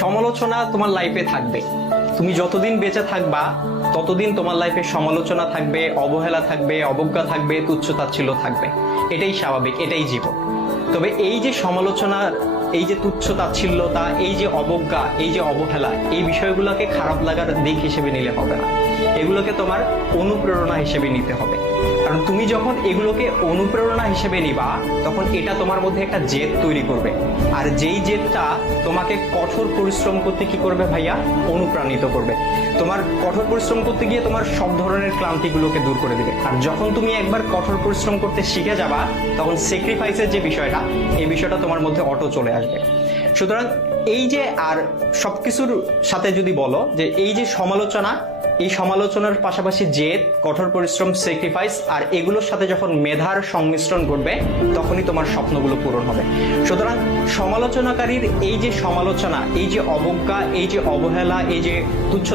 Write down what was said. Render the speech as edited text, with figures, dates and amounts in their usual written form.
সমালোচনা তোমার লাইফে থাকবে। তুমি যতদিন বেঁচে থাকবা ততদিন তোমার লাইফে সমালোচনা থাকবে, অবহেলা থাকবে, অবজ্ঞা থাকবে, তুচ্ছ-তাচ্ছিল্য থাকবে। এটাই স্বাভাবিক, এটাই জীবন। তবে এই যে সমালোচনা, এই যে তুচ্ছ-তাচ্ছিল্যতা, এই যে অবজ্ঞা, এই যে অবহেলা, এই বিষয়গুলোকে খারাপ লাগার দিক হিসেবে নিলে হবে না। এগুলোকে তোমার অনুপ্রেরণা হিসেবে নিতে হবে। কারণ তুমি যখন এগুলোকে অনুপ্রেরণা হিসেবে নিবা, তখন এটা তোমার মধ্যে একটা জেদ তৈরি করবে। আর যেই জেদটা তোমাকে কঠোর পরিশ্রম করতে কি করবে ভাইয়া? অনুপ্রাণিত করবে। তোমার কঠোর পরিশ্রম করতে গিয়ে তোমার সব ধরনের ক্লান্তিগুলোকে দূর করে দিবে। আর যখন তুমি একবার কঠোর পরিশ্রম করতে শিখে যাবা, তখন স্যাক্রিফাইসের যে বিষয়টা, এই বিষয়টা তোমার মধ্যে অটো চলে আসবে। সুতরাং এই যে, আর সবকিছুর সাথে যদি বলো যে এই যে সমালোচনা, এই সমালোচনার পাশাপাশি জেদ, কঠোর পরিশ্রম, স্যাক্রিফাইস, আর এগুলোর সাথে যখন মেধার সংমিশ্রণ ঘটবে, তখনই তোমার স্বপ্নগুলো পূরণ হবে। সুতরাং সমালোচনাকারীর এই যে সমালোচনা, এই যে অবজ্ঞা, এই যে অবহেলা, এই যে তুচ্ছ